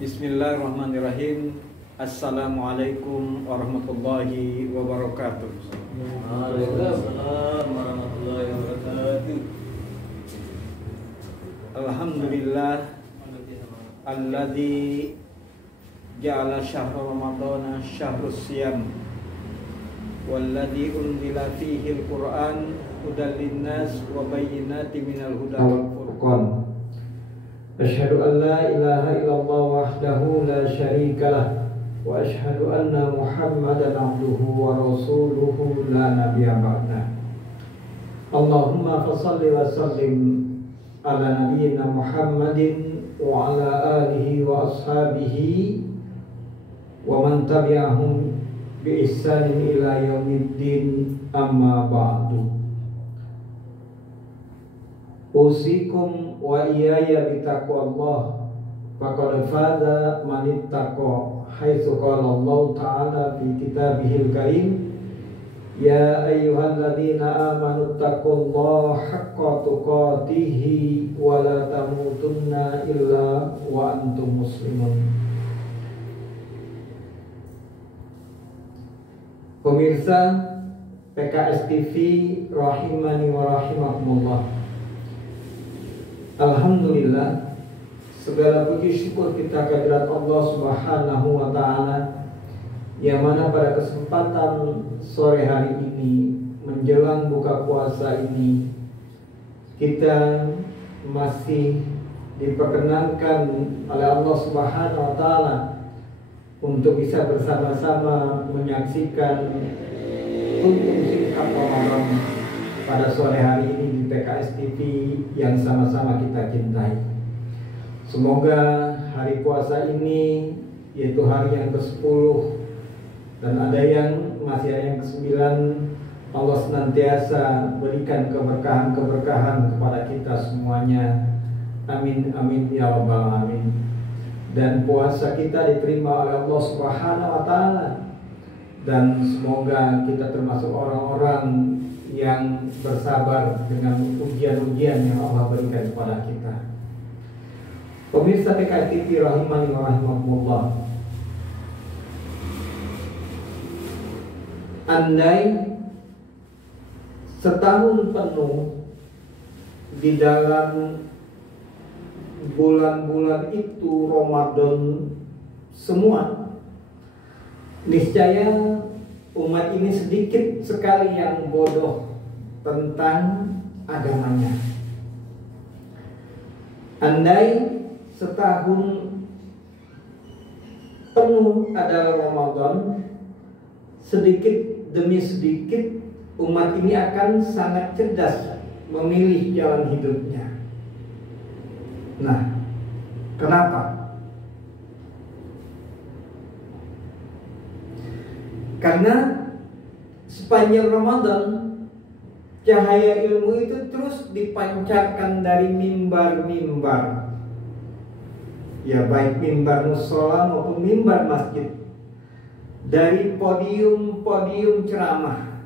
Bismillahirrahmanirrahim. Assalamualaikum warahmatullahi wabarakatuh. Waalaikumsalam warahmatullahi wabarakatuh. Alhamdulillah alladzi ja'ala syahra ramadhana syahrus siyam walladzi unzila fihi al-Qur'an hudan linnas wa bayyinatin minal huda wal furqan. Asyhadu an la ilaha illallah wahdahu la syarika lah wa asyhadu anna Muhammadan abduhu wa rasuluhu la nabiyya ba'dah. Allahumma fashalli wa sallim ala nabiyyina Muhammadin wa ala alihi wa ashabihi wa man tabi'ahum bi ihsanin ila yaumiddin, amma ba'du. Usikum wa iyaya bitaqwallah faqad faza man ittaqa, haitsu qala Allah ta'ala fi kitabihil karim, ya ayyuhalladzina amanu taqullaha haqqa tuqatih wa la tamutunna illa wa antum muslimun. Pemirsa PKS TV rahimani wa rahimakumullah. Alhamdulillah, segala puji syukur kita kehadirat Allah Subhanahu wa ta'ala, yang mana pada kesempatan sore hari ini menjelang buka puasa ini kita masih diperkenankan oleh Allah Subhanahu wa ta'ala untuk bisa bersama-sama menyaksikan tuntunan singkat Ramadan pada sore hari ini di PKS TV yang sama-sama kita cintai. Semoga hari puasa ini, yaitu hari yang ke-10 dan ada yang masih ada yang ke-9, Allah senantiasa berikan keberkahan-keberkahan kepada kita semuanya. Amin amin ya rabbal alamin. Dan puasa kita diterima oleh Allah Subhanahu wa ta'ala, dan semoga kita termasuk orang-orang yang bersabar dengan ujian-ujian yang Allah berikan kepada kita. Pemirsa PKS TV rahimani wa rahimakumullah, andai setahun penuh di dalam bulan-bulan itu Ramadan semua, niscaya umat ini sedikit sekali yang bodoh tentang agamanya. Andai setahun penuh adalah Ramadan, sedikit demi sedikit umat ini akan sangat cerdas memilih jalan hidupnya. Nah, kenapa? Karena sepanjang Ramadan cahaya ilmu itu terus dipancarkan dari mimbar-mimbar, ya baik mimbar mushola maupun mimbar masjid, dari podium-podium ceramah,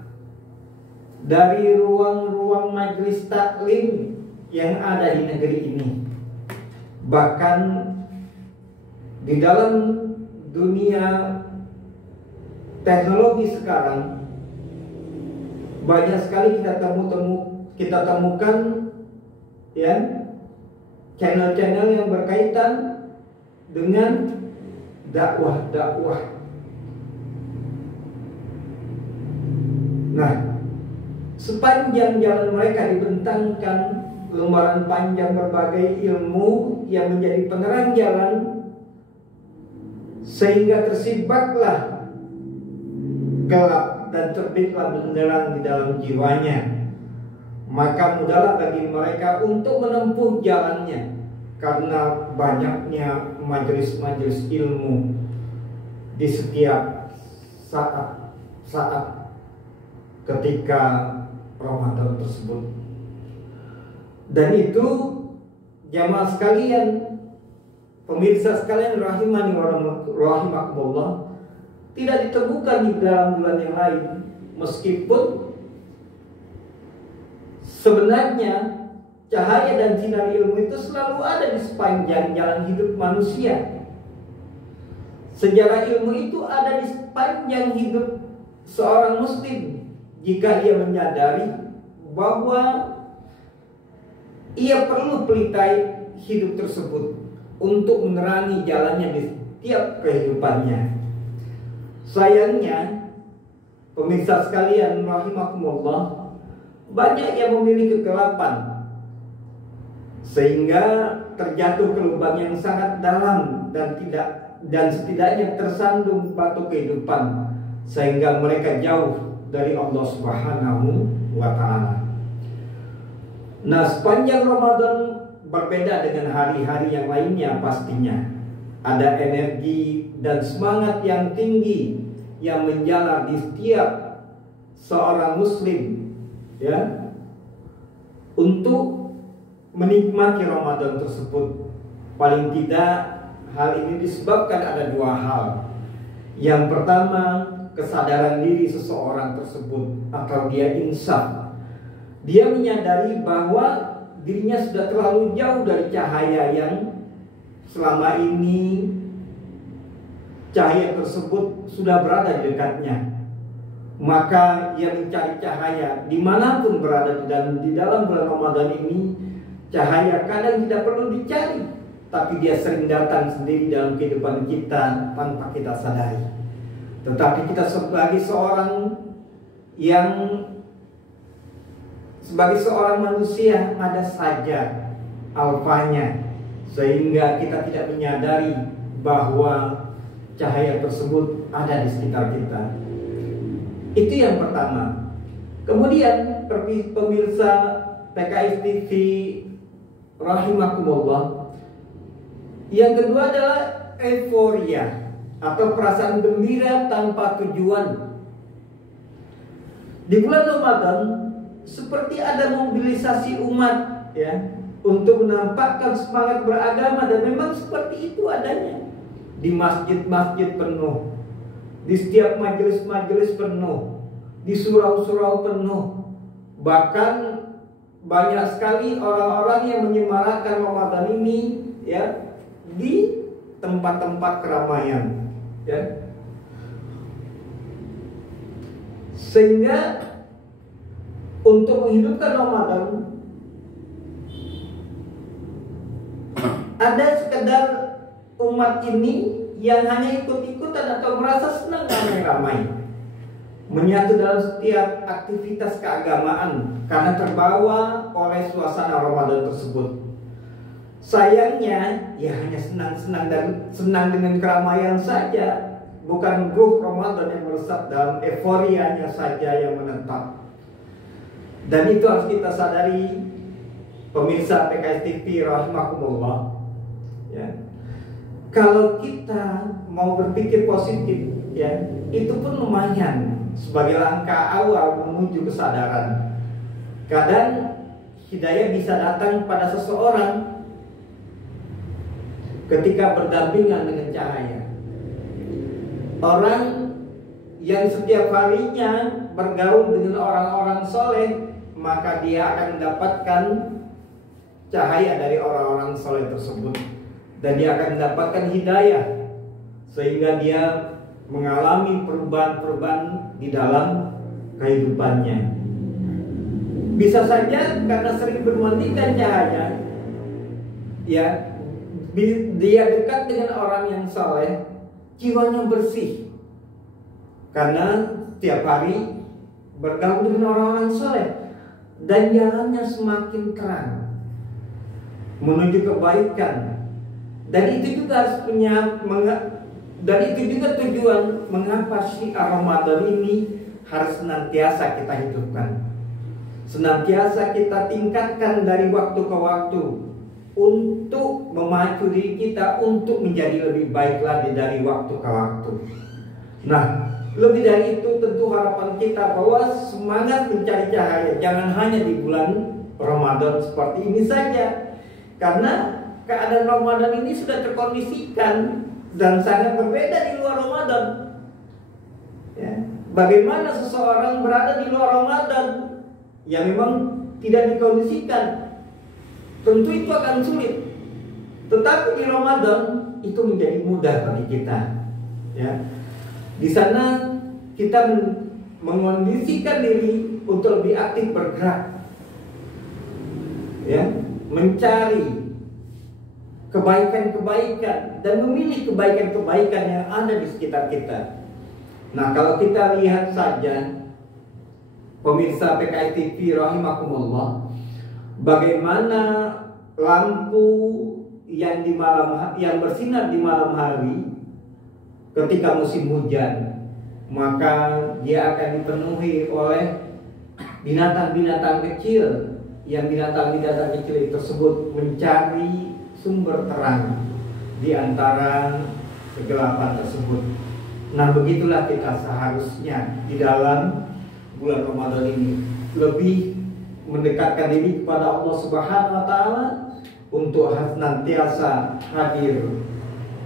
dari ruang-ruang majelis taklim yang ada di negeri ini. Bahkan di dalam dunia teknologi sekarang banyak sekali kita temukan ya channel-channel yang berkaitan dengan dakwah. Nah, sepanjang jalan mereka dibentangkan lembaran panjang berbagai ilmu yang menjadi penerang jalan, sehingga tersibaklah gelap dan terbitlah benderang di dalam jiwanya. Maka mudahlah bagi mereka untuk menempuh jalannya, karena banyaknya majelis-majelis ilmu di setiap saat ketika Ramadan tersebut. Dan itu jamaah sekalian, pemirsa sekalian rahimani wa rahimakumullah, tidak ditemukan di dalam bulan yang lain. Meskipun sebenarnya cahaya dan sinar ilmu itu selalu ada di sepanjang jalan hidup manusia. Sejarah ilmu itu ada di sepanjang hidup seorang muslim jika ia menyadari bahwa ia perlu pelitai hidup tersebut untuk menerangi jalannya di setiap kehidupannya. Sayangnya, pemirsa sekalian rahimakumullah, banyak yang memilih kegelapan sehingga terjatuh ke lubang yang sangat dalam dan setidaknya tersandung batu kehidupan sehingga mereka jauh dari Allah Subhanahu wa taala. Nah, sepanjang Ramadan berbeda dengan hari-hari yang lainnya pastinya. Ada energi dan semangat yang tinggi yang menjalar di setiap seorang muslim, ya, untuk menikmati Ramadan tersebut. Paling tidak hal ini disebabkan ada dua hal. Yang pertama, kesadaran diri seseorang tersebut atau dia insaf. Dia menyadari bahwa dirinya sudah terlalu jauh dari cahaya yang selama ini cahaya tersebut sudah berada di dekatnya. Maka ia mencari cahaya dimanapun berada. Dan di dalam bulan Ramadan ini, cahaya kadang tidak perlu dicari, tapi dia sering datang sendiri dalam kehidupan kita tanpa kita sadari. Tetapi kita sebagai seorang manusia ada saja alfanya, sehingga kita tidak menyadari bahwa cahaya tersebut ada di sekitar kita. Itu yang pertama. Kemudian pemirsa PKS TV rahimakumullah, yang kedua adalah euforia atau perasaan gembira tanpa tujuan. Di bulan Ramadan seperti ada mobilisasi umat, ya, untuk menampakkan semangat beragama, dan memang seperti itu adanya. Di masjid-masjid penuh, di setiap majelis-majelis penuh, di surau-surau penuh. Bahkan banyak sekali orang-orang yang menyemarakkan Ramadan ini, ya, di tempat-tempat keramaian, ya. Sehingga untuk menghidupkan Ramadan ada sekedar umat ini yang hanya ikut-ikutan atau merasa senang ramai-ramai, menyatu dalam setiap aktivitas keagamaan karena terbawa oleh suasana Ramadan tersebut. Sayangnya, ya hanya senang-senang dan senang dengan keramaian saja, bukan ruh Ramadan yang meresap dalam euforianya saja yang menetap. Dan itu harus kita sadari, pemirsa PKS TV rahimakumullah, ya. Kalau kita mau berpikir positif, ya, itu pun lumayan sebagai langkah awal menuju kesadaran. Kadang hidayah bisa datang pada seseorang ketika berdampingan dengan cahaya. Orang yang setiap harinya bergaul dengan orang-orang soleh, maka dia akan mendapatkan cahaya dari orang-orang soleh tersebut, dan dia akan mendapatkan hidayah, sehingga dia mengalami perubahan-perubahan di dalam kehidupannya. Bisa saja karena sering bermandikan cahaya, ya, dia dekat dengan orang yang soleh, jiwanya bersih karena setiap hari bergaul dengan orang-orang soleh, dan jalannya semakin terang menuju kebaikan. Dan itu juga harus tujuan mengapa syiar Ramadan ini harus senantiasa kita hidupkan, senantiasa kita tingkatkan dari waktu ke waktu, untuk memacu diri kita untuk menjadi lebih baik lagi dari waktu ke waktu. Nah, lebih dari itu tentu harapan kita bahwa semangat mencari cahaya jangan hanya di bulan Ramadan seperti ini saja, karena keadaan Ramadan ini sudah terkondisikan dan sangat berbeda di luar Ramadan, ya. Bagaimana seseorang berada di luar Ramadan yang memang tidak dikondisikan, tentu itu akan sulit. Tetapi di Ramadan itu menjadi mudah bagi kita. Ya. Di sana kita mengondisikan diri untuk lebih aktif bergerak, ya, mencari kebaikan-kebaikan dan memilih kebaikan-kebaikan yang ada di sekitar kita. Nah, kalau kita lihat saja pemirsa PKS TV rahimakumullah, bagaimana lampu yang bersinar di malam hari ketika musim hujan, maka dia akan dipenuhi oleh binatang-binatang kecil, yang binatang-binatang kecil tersebut mencari sumber terang di antara kegelapan tersebut. Nah, begitulah kita seharusnya di dalam bulan Ramadan ini lebih mendekatkan diri kepada Allah Subhanahu wa taala untuk senantiasa hadir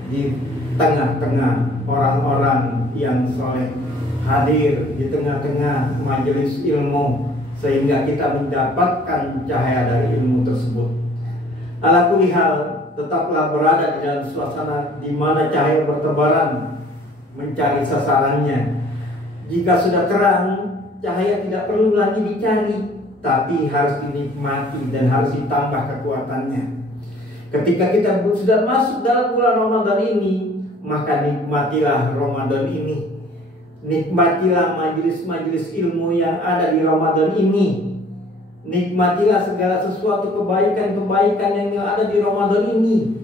di tengah-tengah orang-orang yang soleh, hadir di tengah-tengah majelis ilmu, sehingga kita mendapatkan cahaya dari ilmu tersebut. Ala kulli hal, tetaplah berada di dalam suasana di mana cahaya bertebaran mencari sasarannya. Jika sudah terang, cahaya tidak perlu lagi dicari, tapi harus dinikmati dan harus ditambah kekuatannya. Ketika kita sudah masuk dalam bulan Ramadan ini, maka nikmatilah Ramadan ini. Nikmatilah majelis-majelis ilmu yang ada di Ramadan ini. Nikmatilah segala sesuatu kebaikan-kebaikan yang ada di Ramadan ini.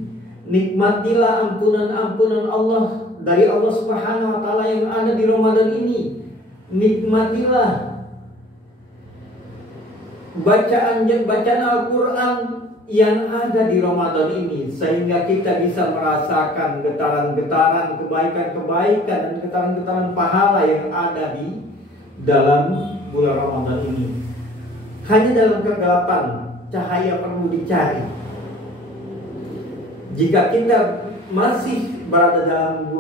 Nikmatilah ampunan-ampunan Allah dari Allah Subhanahu wa taala yang ada di Ramadan ini. Nikmatilah bacaan Al-Quran yang ada di Ramadan ini, sehingga kita bisa merasakan getaran-getaran kebaikan-kebaikan dan getaran-getaran pahala yang ada di dalam bulan Ramadan ini. Hanya dalam kegelapan cahaya perlu dicari. Jika kita masih berada dalam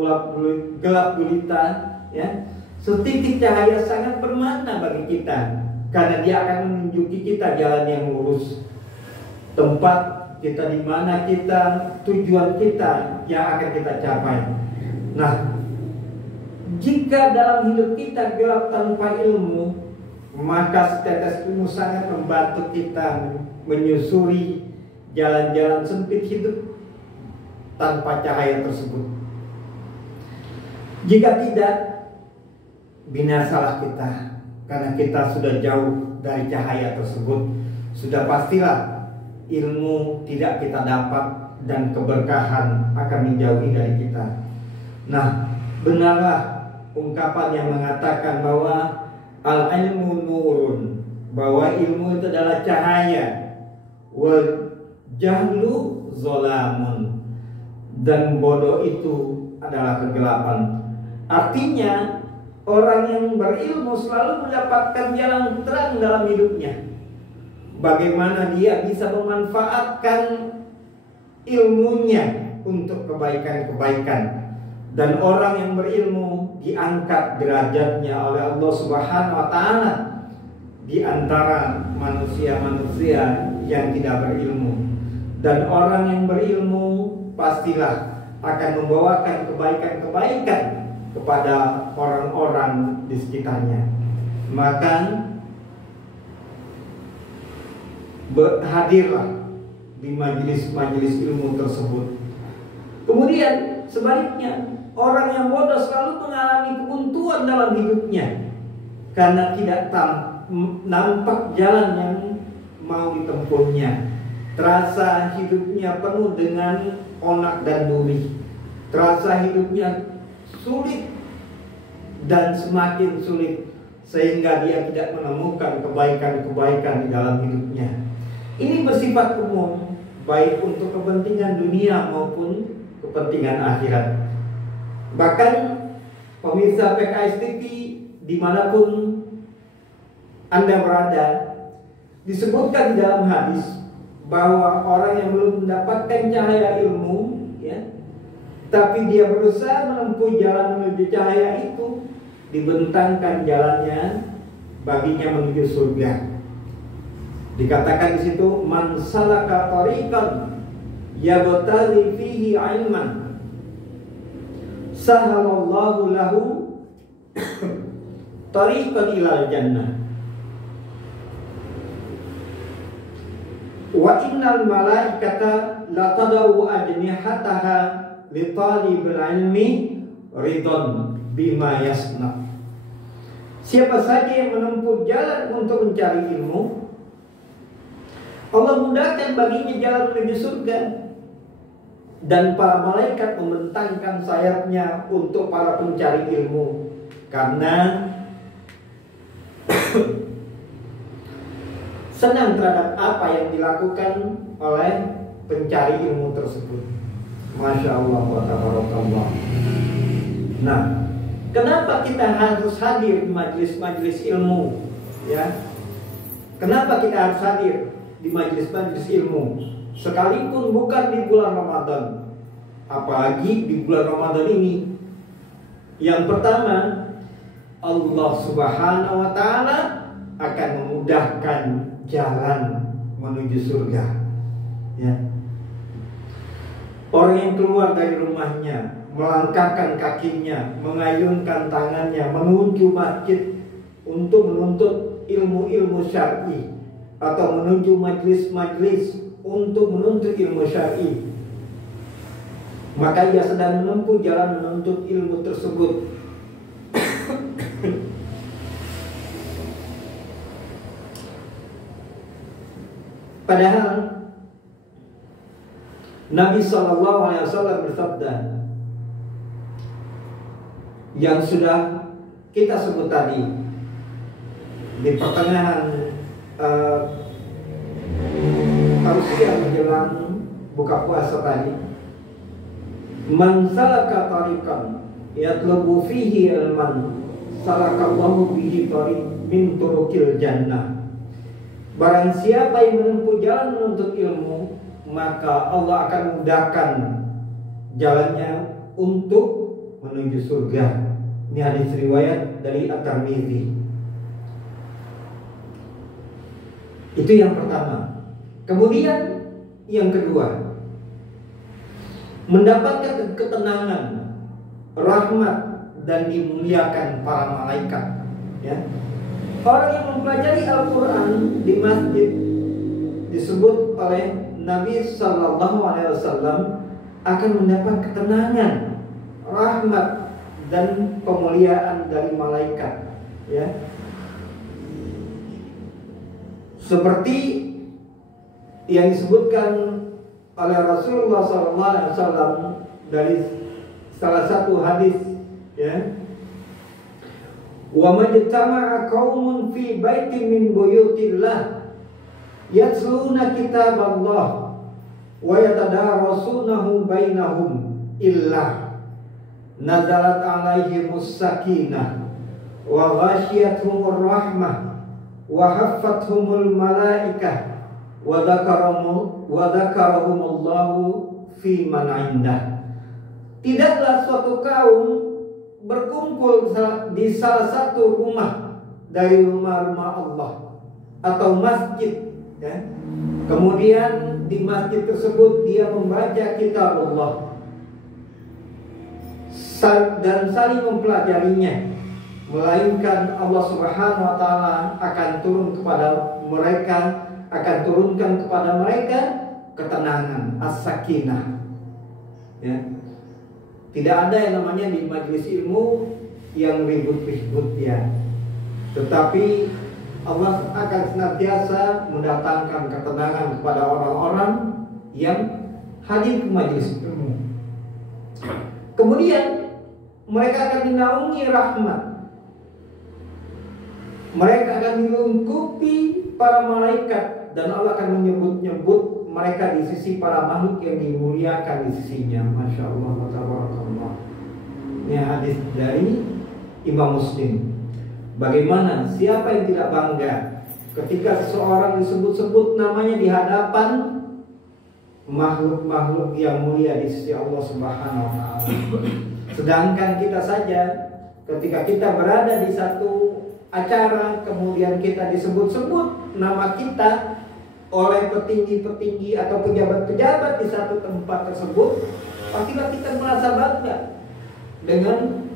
gelap gulita, ya, setitik cahaya sangat bermakna bagi kita, karena dia akan menunjuki kita jalan yang lurus, tempat kita di mana kita, tujuan kita yang akan kita capai. Nah, jika dalam hidup kita gelap tanpa ilmu, maka setetes ilmu sangat membantu kita menyusuri jalan-jalan sempit hidup tanpa cahaya tersebut. Jika tidak, binasalah kita, karena kita sudah jauh dari cahaya tersebut. Sudah pastilah ilmu tidak kita dapat dan keberkahan akan menjauhi dari kita. Nah, benarlah ungkapan yang mengatakan bahwa al-ilmu nurun, bahwa ilmu itu adalah cahaya, wal jahlu zolamun, dan bodoh itu adalah kegelapan. Artinya, orang yang berilmu selalu mendapatkan jalan terang dalam hidupnya. Bagaimana dia bisa memanfaatkan ilmunya untuk kebaikan-kebaikan. Dan orang yang berilmu diangkat derajatnya oleh Allah Subhanahu wa taala di antara manusia-manusia yang tidak berilmu. Dan orang yang berilmu pastilah akan membawakan kebaikan-kebaikan kepada orang-orang di sekitarnya. Maka hadirlah di majelis-majelis ilmu tersebut. Kemudian sebaliknya, orang yang bodoh selalu mengalami kebuntuan dalam hidupnya karena tidak nampak jalan yang mau ditempuhnya. Terasa hidupnya penuh dengan onak dan duri. Terasa hidupnya sulit dan semakin sulit, sehingga dia tidak menemukan kebaikan-kebaikan di dalam hidupnya. Ini bersifat umum, baik untuk kepentingan dunia maupun kepentingan akhirat. Bahkan pemirsa PKS TV dimanapun Anda berada, disebutkan di dalam hadis bahwa orang yang belum mendapatkan cahaya ilmu, ya, tapi dia berusaha menempuh jalan menuju cahaya itu, dibentangkan jalannya baginya menuju surga. Dikatakan di situ, man salaka tariqan yabtaghi fihi ilman sahalallahu lahu tariqan ilal jannah. Wa innal malaikata la tadau ajnihataha li talibil ilmi ridon bima yasna. Siapa saja yang menempuh jalan untuk mencari ilmu, Allah mudahkan baginya jalan menuju surga. Dan para malaikat membentangkan sayapnya untuk para pencari ilmu, karena senang terhadap apa yang dilakukan oleh pencari ilmu tersebut. Masya Allah wa tabarakallah. Nah, kenapa kita harus hadir di majelis-majelis ilmu? Ya, kenapa kita harus hadir di majelis-majelis ilmu? Sekalipun bukan di bulan Ramadan, apalagi di bulan Ramadan ini. Yang pertama, Allah Subhanahu wa ta'ala akan memudahkan jalan menuju surga. Ya. Orang yang keluar dari rumahnya, melangkahkan kakinya, mengayunkan tangannya menuju masjid untuk menuntut ilmu-ilmu syar'i, atau menuju majlis-majlis untuk menuntut ilmu syar'i, maka ia sedang menempuh jalan menuntut ilmu tersebut. Padahal Nabi SAW bersabda yang sudah kita sebut tadi di pertengahan harusnya menjelang buka puasa tadi, man salaka tariqan yatlubu fihi ilman salakallahu bihi tariq min turuqil jannah. Barang siapa yang menempuh jalan menuntut ilmu, maka Allah akan mudahkan jalannya untuk menuju surga. Ini hadis riwayat dari At-Tirmidzi. Itu yang pertama. Kemudian yang kedua, mendapatkan ketenangan, rahmat, dan dimuliakan para malaikat. Ya. Orang yang mempelajari Al-Quran di masjid disebut oleh Nabi Sallallahu Alaihi Wasallam akan mendapat ketenangan, rahmat, dan kemuliaan dari malaikat. Ya. Seperti yang disebutkan oleh Rasulullah SAW dari salah satu hadis, ya, wa majtama'a qaumun fi baitin min buyutillah yatluna kitaballah wa yatadarasunahu bainahum illa nazalat alaihimus sakinah wa ghasyiyatuhumur rahmah wa haffathumul malaikah wa dzakarahumullahu fi man 'indah. Tidaklah suatu kaum berkumpul di salah satu rumah dari rumah-rumah Allah atau masjid, ya. Kemudian di masjid tersebut dia membaca kitab Allah dan saling mempelajarinya, melainkan Allah Subhanahu wa ta'ala akan turunkan kepada mereka ketenangan, as-sakinah. Ya. Tidak ada yang namanya di majelis ilmu yang ribut-ribut, ya. Tetapi Allah akan senantiasa mendatangkan ketenangan kepada orang-orang yang hadir ke majelis ilmu. Kemudian mereka akan dinaungi rahmat. Mereka akan dilingkupi para malaikat, dan Allah akan menyebut-nyebut mereka di sisi para makhluk yang dimuliakan di sisinya. Masya Allah, tabarakallah. Ini hadis dari Imam Muslim. Bagaimana, siapa yang tidak bangga ketika seseorang disebut-sebut namanya di hadapan makhluk-makhluk yang mulia di sisi Allah Subhanahu wa ta'ala. Sedangkan kita saja ketika kita berada di satu acara, kemudian kita disebut-sebut nama kita oleh petinggi-petinggi atau pejabat-pejabat di satu tempat tersebut, pastilah kita merasa bangga. dengan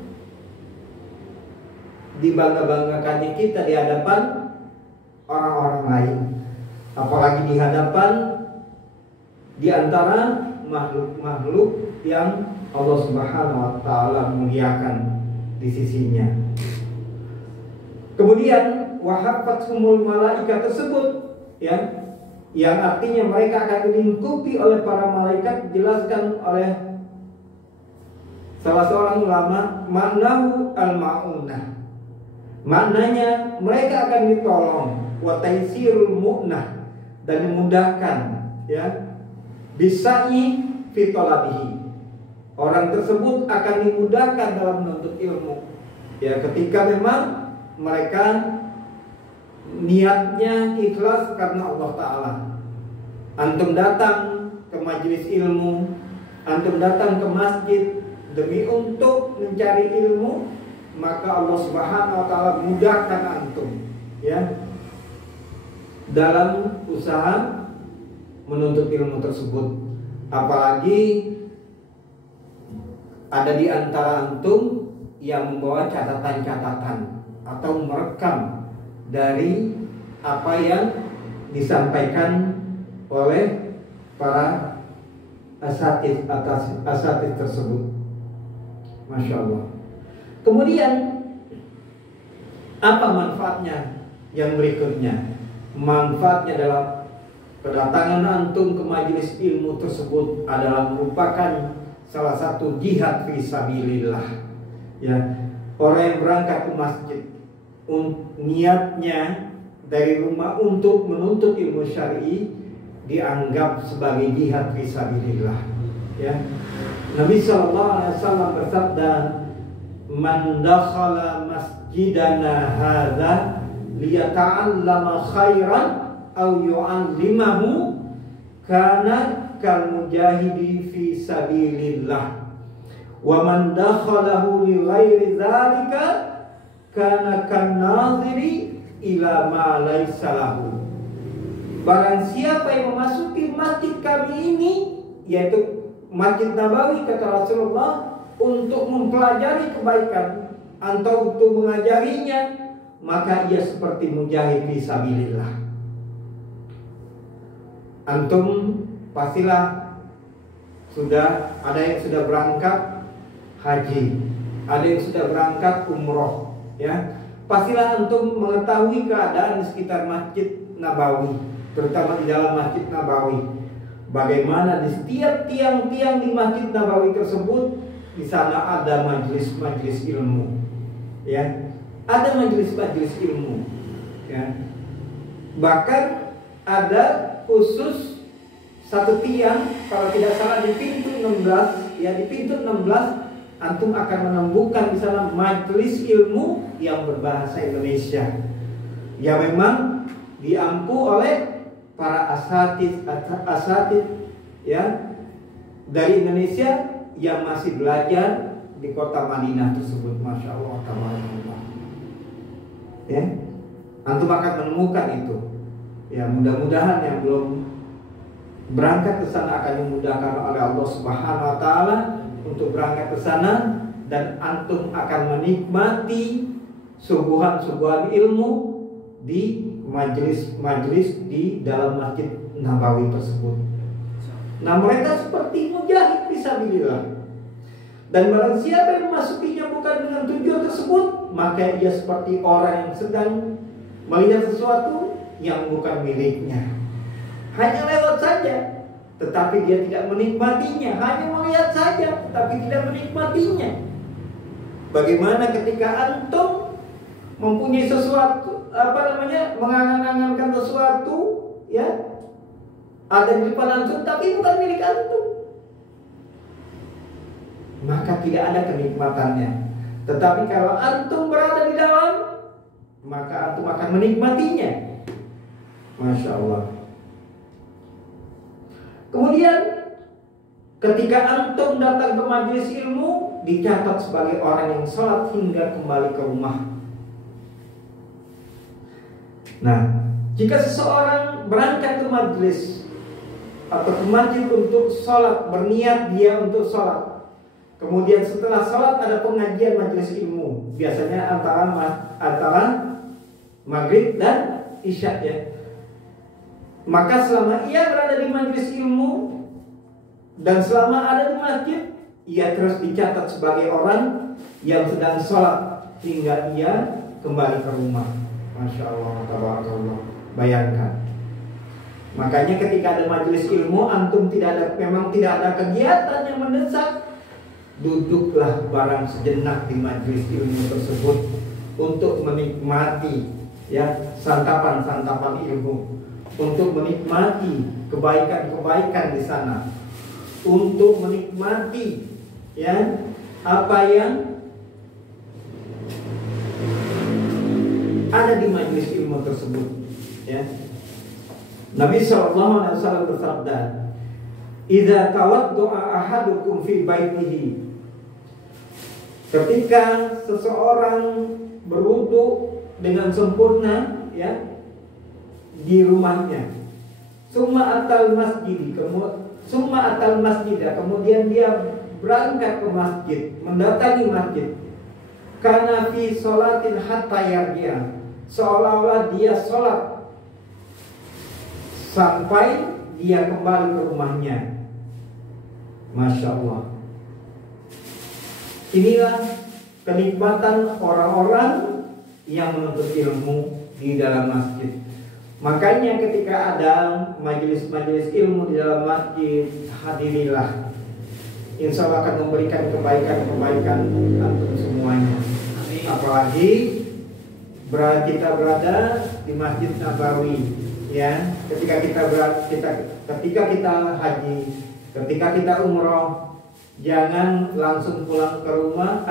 dibangga-banggakannya kita di hadapan orang-orang lain, apalagi di hadapan di antara makhluk-makhluk yang Allah Subhanahu wa taala muliakan di sisinya. Kemudian wahafathumul malaikat tersebut, ya, yang artinya mereka akan dilingkupi oleh para malaikat, dijelaskan oleh salah seorang ulama, maknahu al-ma'unah. Maknanya mereka akan ditolong, wa taysirul mu'nah, dan dimudahkan, ya, bisai fi talabihi. Orang tersebut akan dimudahkan dalam menuntut ilmu, ya, ketika memang mereka niatnya ikhlas karena Allah Ta'ala. Antum datang ke majelis ilmu, antum datang ke masjid demi untuk mencari ilmu, maka Allah Subhanahu wa taala mudahkan antum, ya, dalam usaha menuntut ilmu tersebut. Apalagi ada di antara antum yang membawa catatan-catatan atau merekam dari apa yang disampaikan oleh para asatidz tersebut. Masya Allah. Kemudian apa manfaatnya yang berikutnya? Manfaatnya dalam kedatangan antum ke majelis ilmu tersebut adalah merupakan salah satu jihad fi sabilillah. Ya, orang yang berangkat ke masjid niatnya dari rumah untuk menuntut ilmu syar'i dianggap sebagai jihad fi sabilillah. Ya. Nabi sallallahu alaihi wasallam bersabda, "Man dakhala masjidana hadza liyata'allama khairan aw yu'allimahu kana kal mujahidi fi sabilillah. Wa man dakhalahu li ghairi dzalika kana kan naziri ila ma laisa lahu." Barang siapa yang memasuki masjid kami ini, yaitu Masjid Nabawi, kata Rasulullah, untuk mempelajari kebaikan atau untuk mengajarinya, maka ia seperti mujahid fisabilillah. Antum pastilah sudah ada yang sudah berangkat haji, ada yang sudah berangkat umroh, ya. Pastilah antum mengetahui keadaan di sekitar Masjid Nabawi, terutama di dalam Masjid Nabawi. Bagaimana di setiap tiang-tiang di Masjid Nabawi tersebut, di sana ada majelis-majelis ilmu, ya, ada majelis-majelis ilmu, ya. Bahkan ada khusus satu tiang, kalau tidak salah di pintu 16, ya, di pintu 16 antum akan menemukan di sana majelis ilmu yang berbahasa Indonesia, yang memang diampu oleh para asatidz, ya, dari Indonesia yang masih belajar di kota Madinah tersebut. Masya Allah, tabarakallah. Ya, antum akan menemukan itu. Ya, mudah-mudahan yang belum berangkat ke sana akan dimudahkan oleh Allah Subhanahu wa taala untuk berangkat ke sana, dan antum akan menikmati suguhan-suguhan ilmu di majelis-majelis di dalam Masjid Nabawi tersebut. Nah, mereka seperti mujahid fisabilillah. Dan barang siapa yang memasukinya bukan dengan tujuan tersebut, maka ia seperti orang yang sedang melihat sesuatu yang bukan miliknya. Hanya lewat saja, tetapi dia tidak menikmatinya. Hanya melihat saja, tetapi tidak menikmatinya. Bagaimana ketika antum mempunyai sesuatu, mengangan-angankan sesuatu, ya, ada di depan antum tapi bukan milik antum, maka tidak ada kenikmatannya. Tetapi kalau antum berada di dalam, maka antum akan menikmatinya. Masya Allah. Kemudian ketika antum datang ke majelis ilmu, dicatat sebagai orang yang sholat hingga kembali ke rumah. Nah, jika seseorang berangkat ke majelis atau ke masjid untuk sholat, berniat dia untuk sholat, Kemudian setelah sholat ada pengajian majelis ilmu, biasanya antara maghrib dan isya ya. Maka selama ia berada di majelis ilmu dan selama ada di masjid, ia terus dicatat sebagai orang yang sedang sholat hingga ia kembali ke rumah. Masya Allah, tabarakallah. Bayangkan. Makanya ketika ada majelis ilmu, antum memang tidak ada kegiatan yang mendesak, duduklah barang sejenak di majelis ilmu tersebut untuk menikmati ya santapan ilmu, untuk menikmati kebaikan di sana, untuk menikmati ya apa yang ada di majelis ilmu tersebut ya. Nabi SAW bersabda, "Idza tawaddu'a ahadukum fi baitihi." Ketika seseorang berwudu dengan sempurna ya di rumahnya, summa atal masjid, kemudian dia berangkat ke masjid, mendatangi masjid, karena fi sholatin hatta yarji'a, seolah-olah dia sholat sampai dia kembali ke rumahnya. Masya Allah. Inilah kenikmatan orang-orang yang menuntut ilmu di dalam masjid. Makanya ketika ada majelis-majelis ilmu di dalam masjid, hadirilah. Insya Allah akan memberikan kebaikan-kebaikan untuk semuanya. Apalagi kita berada di Masjid Nabawi, ya. Ketika kita haji, ketika kita umroh, jangan langsung pulang ke rumah,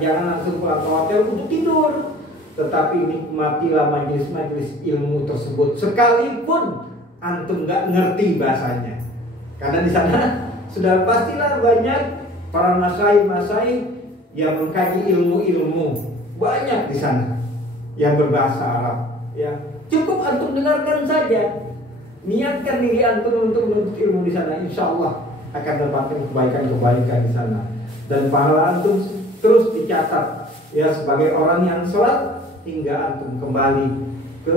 jangan langsung pulang ke hotel untuk tidur, tetapi nikmatilah majelis-majelis ilmu tersebut, sekalipun antum nggak ngerti bahasanya, karena di sana sudah pastilah banyak para masyayikh yang mengkaji ilmu-ilmu, banyak di sana yang berbahasa Arab. Ya, cukup antum dengarkan saja, niatkan diri antum untuk menuntut ilmu di sana, insya Allah akan dapatkan kebaikan-kebaikan di sana, dan pahala antum terus dicatat ya sebagai orang yang sholat hingga antum kembali ke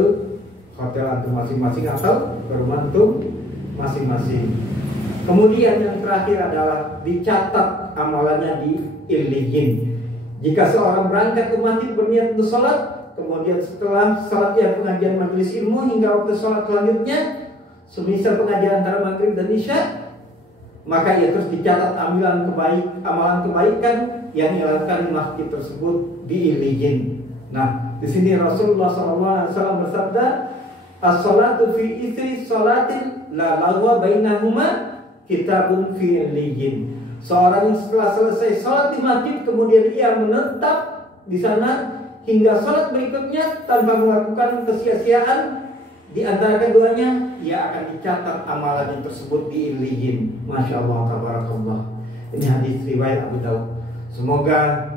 hotel antum masing-masing atau ke rumah antum masing-masing. Kemudian yang terakhir adalah dicatat amalannya di Illiyin. Jika seorang berangkat ke masjid berniat untuk sholat, kemudian setelah sholat ya pengajian majelis ilmu hingga waktu sholat selanjutnya, semisal pengajian antara maghrib dan isya, maka ia terus dicatat amalan kebaikan yang dilakukan di masjid tersebut di Illiyin. Nah, di sini Rasulullah SAW bersabda, "As-salatu fi ithri salatin la lagwa bainahuma kitabun fi Illiyin." Seorang yang setelah selesai sholat di masjid kemudian ia menetap di sana hingga sholat berikutnya tanpa melakukan kesia-siaan di antara keduanya, ia akan dicatat amalan tersebut di Illiyin. Masya Allah, tabarakallah. Ini hadis riwayat Abu Daud. Semoga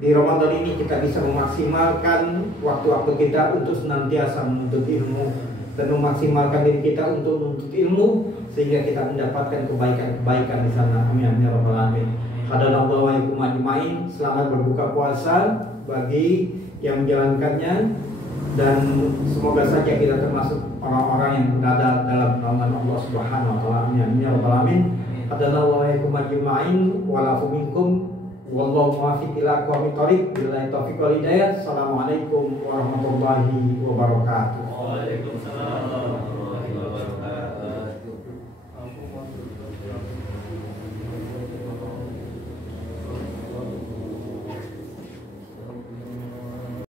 di Ramadan ini kita bisa memaksimalkan waktu-waktu kita untuk senantiasa menuntut ilmu dan memaksimalkan diri kita untuk menuntut ilmu sehingga kita mendapatkan kebaikan-kebaikan di sana. Amin amin ya rabbal alamin. Hadanallahu wa iyyakum ajmain. Selamat berbuka puasa bagi yang menjalankannya, dan semoga saja kita termasuk orang-orang yang berada dalam naungan Allah Subhanahu wa taala. Amin amin ya rabbal alamin. Hadanallahu wa iyyakum ajmain wa la'afu minkum. Wallahu muwaffiq ila aqwamit thoriq. Billahi taufiq wal hidayah. Assalamualaikum warahmatullahi wabarakatuh. Waalaikumsalam.